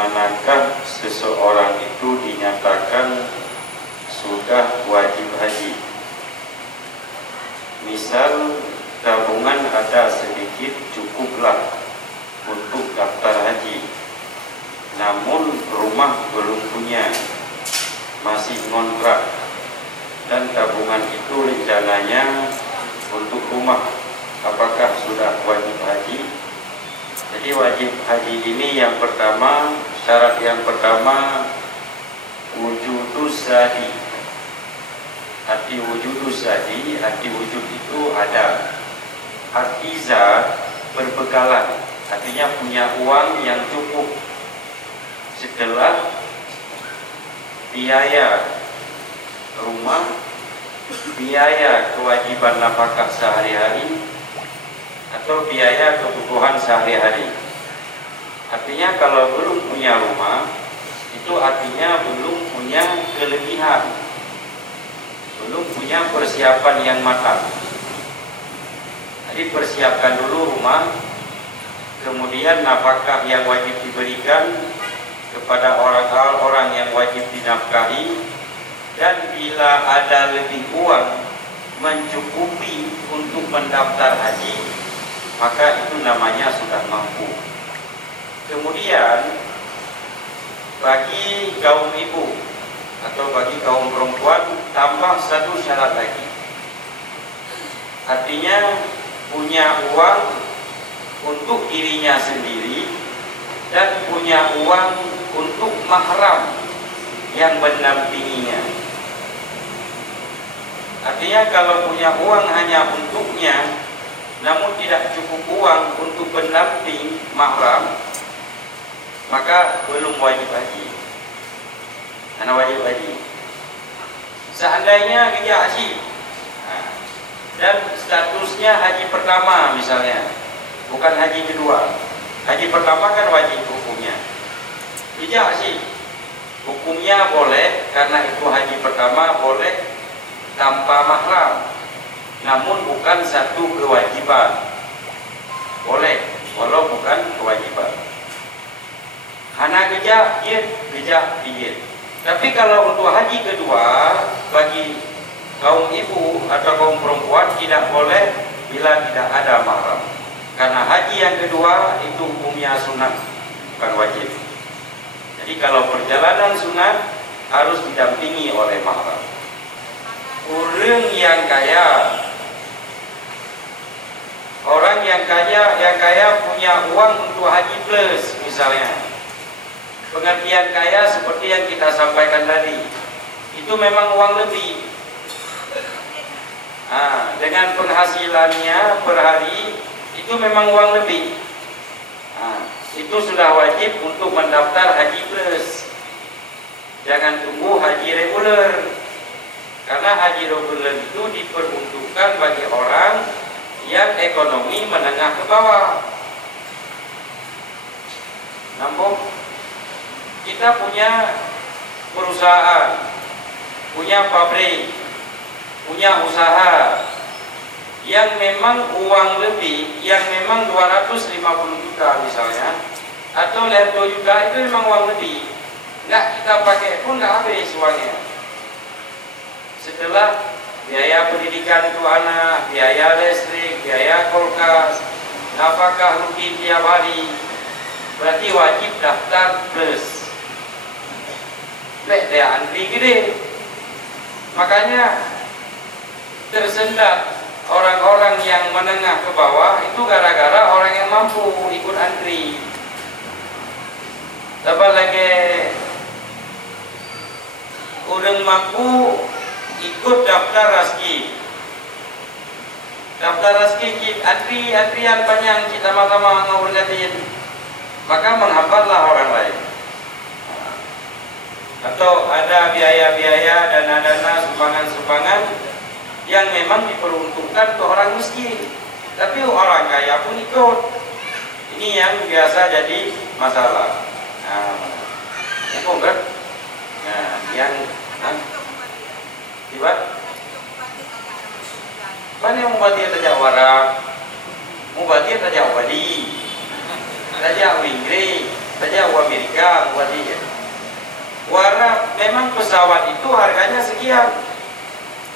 bagaimanakah seseorang itu dinyatakan sudah wajib haji? Misal tabungan ada sedikit, cukuplah untuk daftar haji, namun rumah belum punya, masih ngontrak, dan tabungan itu rencananya untuk rumah. Apakah sudah wajib haji? Jadi wajib haji ini yang pertama, syarat yang pertama wujudus zadi. Arti wujudus zadi, arti wujud itu ada. Arti zat berbekalan, artinya punya uang yang cukup setelah biaya rumah, biaya kewajiban nafkah sehari-hari, atau biaya kebutuhan sehari-hari. Artinya kalau belum punya rumah, itu artinya belum punya kelebihan, belum punya persiapan yang matang. Jadi persiapkan dulu rumah, kemudian nafkah yang wajib diberikan kepada orang-orang yang wajib dinafkahi, dan bila ada lebih uang mencukupi untuk mendaftar haji, maka itu namanya sudah mampu. Kemudian bagi kaum ibu atau bagi kaum perempuan tambah satu syarat lagi. Artinya punya uang untuk dirinya sendiri dan punya uang untuk mahram yang mendampinginya. Artinya kalau punya uang hanya untuknya, namun tidak cukup uang untuk pendamping mahram, maka belum wajib haji. Karena wajib haji seandainya dia haji dan statusnya haji pertama misalnya, bukan haji kedua. Haji pertama kan wajib hukumnya. Dia haji hukumnya boleh, karena itu haji pertama boleh tanpa mahram, namun bukan satu kewajiban. Boleh walau bukan kewajiban. Hana gejak iya. Tapi kalau untuk haji kedua bagi kaum ibu atau kaum perempuan tidak boleh bila tidak ada mahram. Karena haji yang kedua itu hukumnya sunat, bukan wajib. Jadi kalau perjalanan sunat harus didampingi oleh mahram. Orang yang kaya punya uang untuk haji plus misalnya. Pengertian kaya seperti yang kita sampaikan tadi, itu memang uang lebih. Dengan penghasilannya per hari itu memang uang lebih. Itu sudah wajib untuk mendaftar haji plus. Jangan tunggu haji reguler. Karena haji reguler itu diperuntukkan bagi orang yang ekonomi menengah ke bawah. Namun kita punya perusahaan, punya pabrik, punya usaha yang memang uang lebih, yang memang 250 juta misalnya, atau 2 juta itu memang uang lebih. Nggak kita pakai pun nggak habis uangnya. Setelah biaya pendidikan itu anak, biaya listrik, biaya kulkas, nafkah rutin tiap hari, berarti wajib daftar plus. Dia antri gede, makanya tersendat orang-orang yang menengah ke bawah itu gara-gara orang yang mampu ikut antri. Dapat lagi orang mampu ikut daftar raski. Daftar raski antrian panjang kita sama-sama ngurgatin, maka menghambatlah orang lain. Atau ada biaya-biaya, dana-dana, sumbangan-sumbangan yang memang diperuntukkan untuk orang miskin, tapi orang kaya pun ikut. Ini yang biasa jadi masalah. Kan? Yang tiba mana yang mubati tajak warak, mubati tajak wadi, tajak wingri, saja Amerika, dia. Warna memang pesawat itu harganya sekian,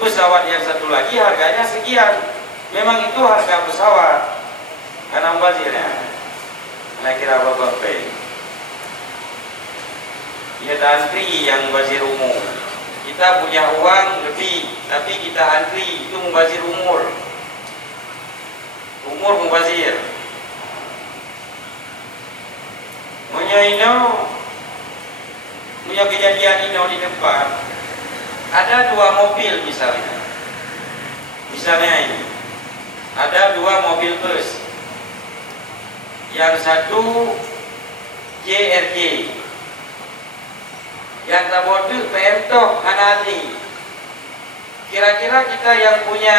pesawat yang satu lagi harganya sekian. Memang itu harga pesawat. Karena wazirnya, saya kira bapak ya antri yang wazir umum. Kita punya uang lebih, tapi kita antri, itu mubazir umur mubazir. Punya kejadian ini di depan. Ada 2 mobil misalnya ini. Ada 2 mobil bus. Yang satu JRJ, yang tabotu PMTOH Hanati. Kira-kira kita yang punya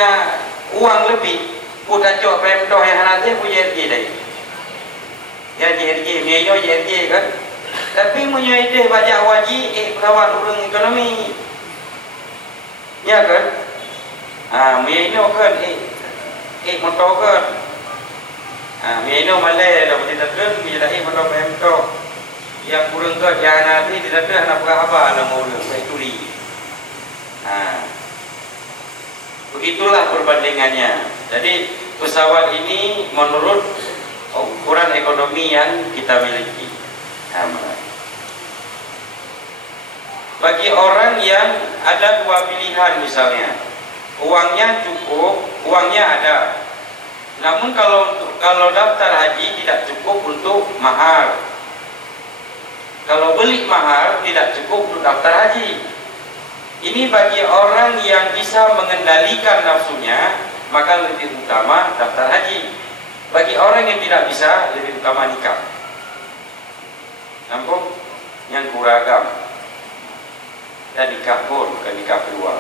uang lebih, udah coba PMTOH yang Hanati punya JRJ dari. Ya JRJ, Mio JRJ kan. Tapi punya ide banyak wajib pesawat urang ekonomi. Ya kan? Mio kan motor kan. Mio malai dah betul betul bila motor PMTOH. Yang kurang ke jangan nanti tidak ada anak berapa anak mau baik tuli. Begitulah perbandingannya. Jadi pesawat ini menurut ukuran ekonomi yang kita miliki. Bagi orang yang ada 2 pilihan misalnya, uangnya cukup, uangnya ada. Namun kalau daftar haji tidak cukup untuk mahar. Kalau beli mahar tidak cukup untuk daftar haji. Ini bagi orang yang bisa mengendalikan nafsunya, maka lebih utama daftar haji. Bagi orang yang tidak bisa, lebih utama nikah. Nampak? Yang kuragam. Dan nikah pun bukan nikah kedua.